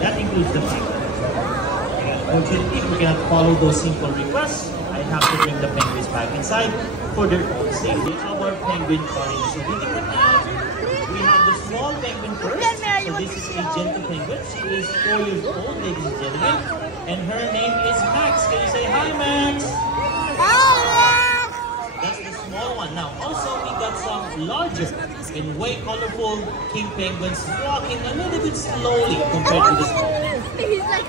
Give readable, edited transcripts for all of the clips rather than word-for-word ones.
That includes the penguin. Unfortunately, if we cannot follow those simple requests, I have to bring the penguins back inside for their own safety. Our penguin colony. So leading them out, we have the small penguin first. So this is a gentle penguin. She is 4 years old, ladies and gentlemen. And her name is Max. Can you say hi, Max? That's the small one. Now, also we got some larger and way colorful king penguins walking a little bit slowly compared to the small one.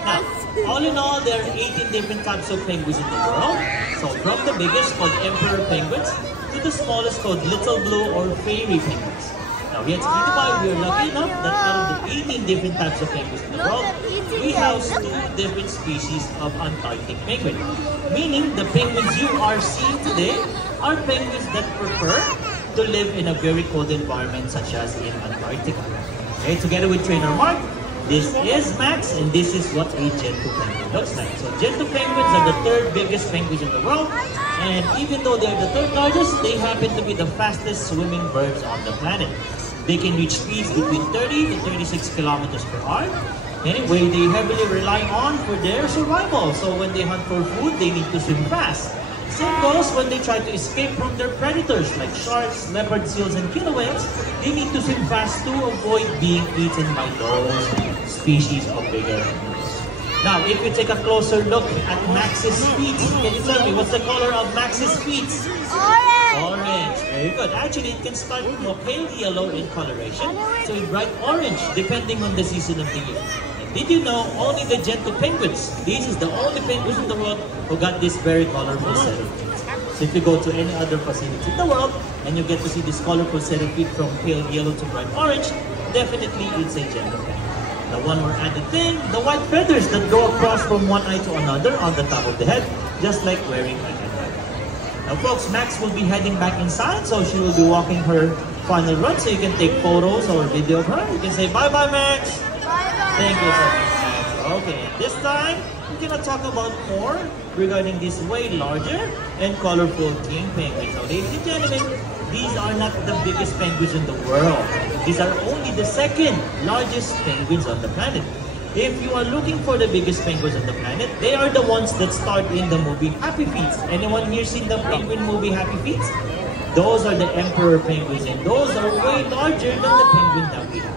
Now, all in all, there are 18 different types of penguins in the world. So from the biggest called emperor penguins to the smallest called little blue or fairy penguins. Now here at Dubai, we are lucky enough that out of the 18 different types of penguins in the world, we house 2 different species of Antarctic penguin. Meaning the penguins you are seeing today are penguins that prefer to live in a very cold environment such as in Antarctica. Okay, together with trainer Mark, this is Max and this is what a gentle penguin looks like. So gentle penguins are the 3rd biggest penguins in the world, and even though they're the 3rd largest, they happen to be the fastest swimming birds on the planet. They can reach speeds between 30 to 36 kilometers per hour. Anyway, they heavily rely on for their survival. So when they hunt for food, they need to swim fast. Same goes when they try to escape from their predators like sharks, leopard seals, and killer whales. They need to swim fast to avoid being eaten by those species of bigger animals. Now, if you take a closer look at Max's feet, can you tell me what's the color of Max's feet? Orange. Very good. Actually, it can start from a pale yellow in coloration to a bright orange depending on the season of the year. And did you know only the gentle penguins, this is the only penguins in the world who got this very colorful set of feet. So if you go to any other facility in the world and you get to see this colorful set of feet from pale yellow to bright orange, definitely it's a gentle penguin. The one more added thing, the white feathers that go across from one eye to another on the top of the head, just like wearing a headband. Now folks, Max will be heading back inside, so she will be walking her final run, so you can take photos or video of her. You can say bye-bye, Max. Bye-bye. Thank you so much, Max. Okay, this time, we're gonna talk about more regarding this way larger and colorful king penguins. Now, ladies and gentlemen, these are not the biggest penguins in the world. These are only the 2nd largest penguins on the planet. If you are looking for the biggest penguins on the planet, they are the ones that start in the movie Happy Feet. Anyone here seen the penguin movie Happy Feet? Those are the emperor penguins, and those are way larger than the penguin that we have.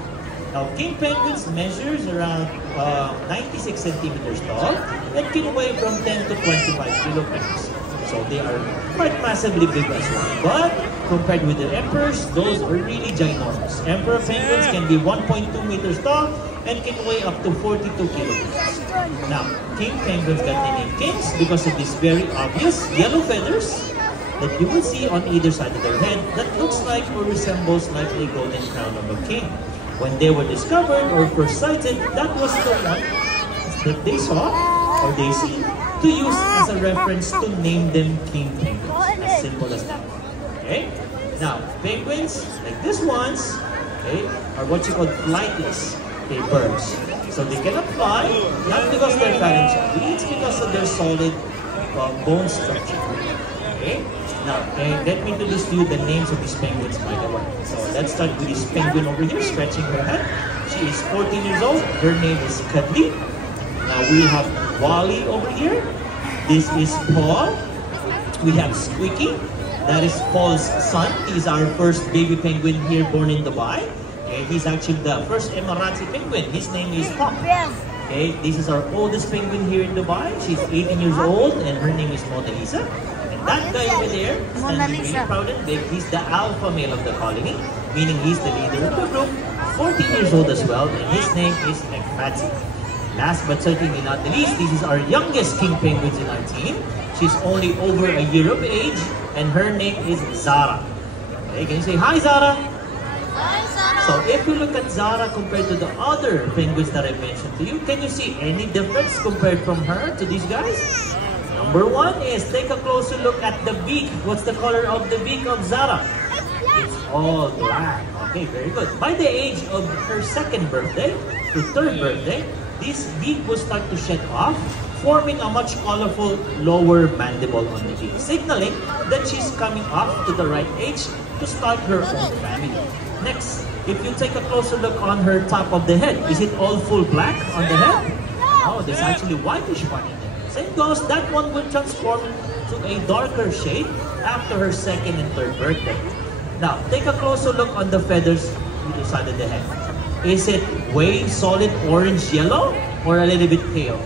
Now, king penguins measures around 96 centimeters tall and can weigh from 10 to 25 kilograms. So they are quite massively big as well. But compared with the emperors, those are really ginormous. Emperor penguins can be 1.2 meters tall and can weigh up to 42 kilograms. Now, king penguins got the name kings because of these very obvious yellow feathers that you will see on either side of their head that looks like or resembles like a golden crown of a king. When they were discovered or first sighted, that was the one that they saw or they see to use as a reference to name them king penguins. As simple as that. Okay? Now, penguins, like these ones, okay, are what you call flightless, okay, birds. So they cannot fly, not because they're fat and chubby, it's because of their solid bone structure. Okay? Now, let me introduce to you the names of these penguins by the way. So let's start with this penguin over here, stretching her head. She is 14 years old. Her name is Cuddly. Now we have Wally over here. This is Paul. We have Squeaky. That is Paul's son. He's our first baby penguin here born in Dubai. Okay, he's actually the first Emirati penguin. His name is Pop. Okay, this is our oldest penguin here in Dubai. She's 18 years old and her name is Mona Lisa. That guy over there, standing really proud and big, he's the alpha male of the colony, meaning he's the leader of the group, 14 years old as well, and his name is Ekmatsi. Last but certainly not the least, this is our youngest king penguins in our team. She's only over a year of age, and her name is Zara. Okay, can you say hi, Zara? Hi, Zara. So if you look at Zara compared to the other penguins that I mentioned to you, can you see any difference compared from her to these guys? Number one is, take a closer look at the beak. What's the color of the beak of Zara? It's all black. Okay, very good. By the age of her 2nd birthday to 3rd birthday, this beak will start to shed off, forming a much colorful lower mandible on the beak, signaling that she's coming up to the right age to start her own family. Next, if you take a closer look on her top of the head, is it all full black on the head? No, there's actually whitish part in it. Same goes, that one will transform to a darker shade after her second and third birthday. Now, take a closer look on the feathers either side of the head. Is it way solid orange yellow or a little bit pale?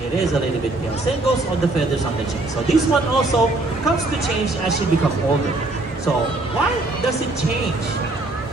It is a little bit pale. Same goes on the feathers on the chin. So this one also comes to change as she becomes older. So why does it change?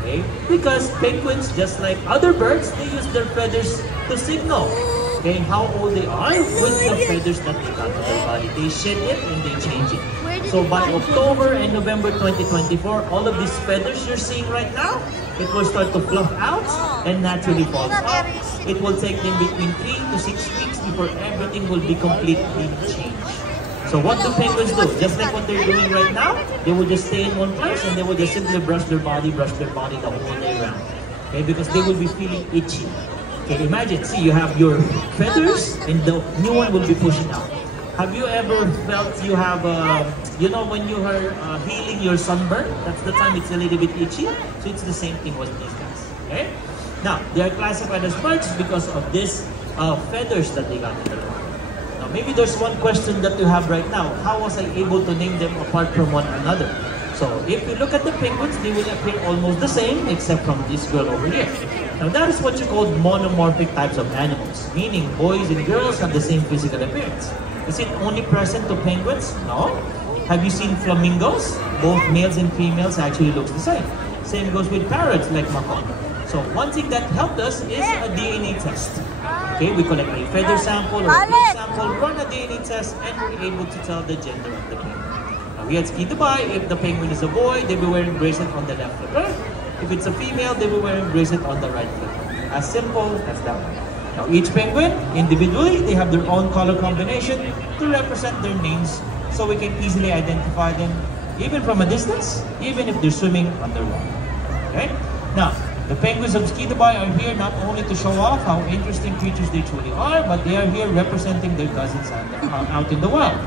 Okay, because penguins, just like other birds, they use their feathers to signal, okay, how old they are with the feathers that they got on their body. They shed it and they change it. So by October and November 2024, all of these feathers you're seeing right now, it will start to fluff out and naturally fall off. It will take them between 3 to 6 weeks before everything will be completely changed. So what do penguins do? Just like what they're doing right now, they will just stay in one place and they will just simply brush their body the whole day round. Okay, because they will be feeling itchy. Okay, imagine, see, you have your feathers and the new one will be pushing out. Have you ever felt you have, you know, when you are healing your sunburn, that's the time it's a little bit itchy. So it's the same thing with these guys. Okay? Now, they are classified as birds because of this feathers that they got in their body. Now, maybe there's one question that you have right now. How was I able to name them apart from one another? So, if you look at the penguins, they will appear almost the same except from this girl over here. Now, that is what you call monomorphic types of animals, meaning boys and girls have the same physical appearance. Is it only present to penguins? No. Have you seen flamingos? Both males and females actually looks the same. Same goes with parrots like macaw. So one thing that helped us is a DNA test. Okay, we collect a feather sample or a blood sample, run a DNA test, and we're able to tell the gender of the penguin. Now we at Ski Dubai, if the penguin is a boy, they'll be wearing bracelet on the left flipper. If it's a female, they'll be wearing bracelet on the right flipper. As simple as that. Now each penguin, individually, they have their own color combination to represent their names so we can easily identify them even from a distance, even if they're swimming underwater. Okay? Now, the penguins of Ski Dubai are here not only to show off how interesting creatures they truly are, but they are here representing their cousins out in the wild.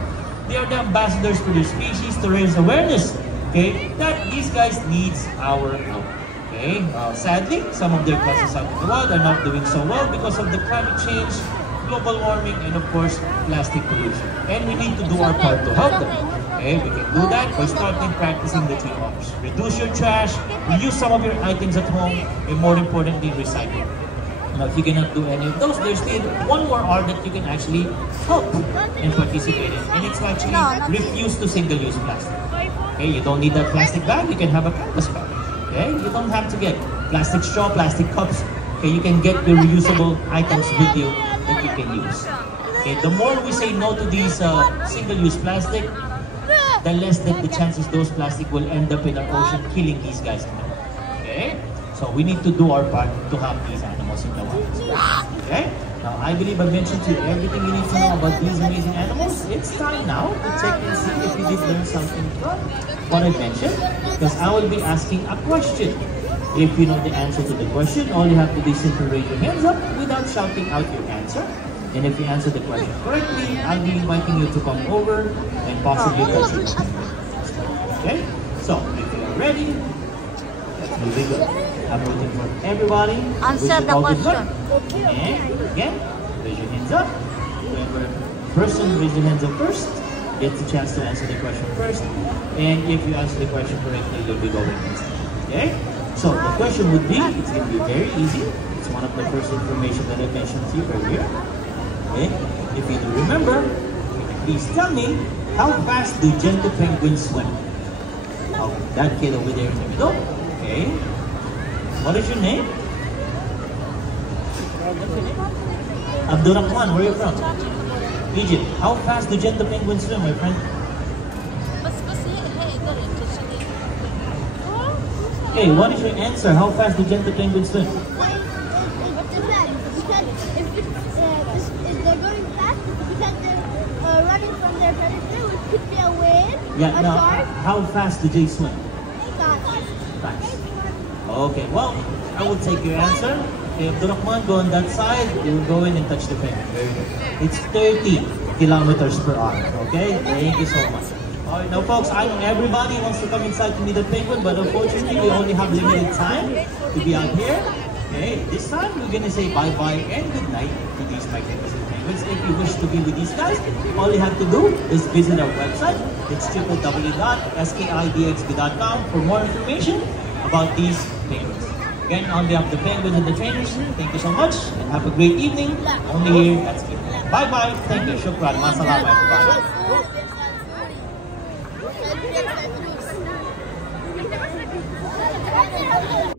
They are the ambassadors for their species to raise awareness, okay, that these guys needs our help. Okay, sadly, some of their cousins out in the world are not doing so well because of the climate change, global warming, and of course, plastic pollution. And we need to do our part to help them. Okay, we can do that by starting practicing the 3 R's. Reduce your trash, reuse some of your items at home, and more importantly, recycle. Now, if you cannot do any of those, there's still one more R that you can actually help and participate in. And it's actually refuse to single-use plastic. Okay, you don't need that plastic bag, you can have a canvas bag. Okay, you don't have to get plastic straw, plastic cups. Okay, you can get your reusable items with you that you can use. Okay, the more we say no to these single-use plastic, the less that the chances those plastic will end up in our ocean, killing these guys. Okay, so we need to do our part to help these animals in the wild. Okay, now I believe I mentioned to you everything you need to know about these amazing animals. It's time now to check and see if you did learn something from what I mentioned, because I will be asking a question. If you know the answer to the question, all you have to do is simply raise your hands up without shouting out your answer. And if you answer the question correctly, I'll be inviting you to come over and possibly touch your question. Okay? So, if you are ready, let's move it on. I'm rooting for everybody. Answer the question. And again, raise your hands up. Whoever person raise your hands up first gets the chance to answer the question first. And if you answer the question correctly, you'll be going next. Okay? So the question would be, it's going to be very easy. It's one of the first information that I mentioned to you earlier. Okay? If you do remember, please tell me, how fast do gentle penguins swim? Oh, that kid over there in the middle. Okay. What is your name? Abdurrahman, where are you from? Egypt. How fast do gentle penguins swim, my friend? Okay, what is your answer? How fast do gentle penguins swim? It depends. Because if they're going fast, because they're running from their predator, which could be a whale, Yeah, a now, shark, how fast do they swim? fast. Fast. Okay, well, I will take your answer. Okay, Abdurrahman, go on that side. You will go in and touch the penguin. Very good. It's 30 kilometers per hour. Okay, thank you so much. Alright, now folks, I know everybody wants to come inside to meet the penguin, but unfortunately we only have limited time to be out here. Okay, this time we're gonna say bye-bye and good night to these magnificent penguins. If you wish to be with these guys, all you have to do is visit our website. It's www.skidxb.com for more information about these penguins. Again, on behalf of the penguins and the trainers, thank you so much and have a great evening. Only here at Skid. Bye-bye. Thank you. Shukran. Masalamat. Bye.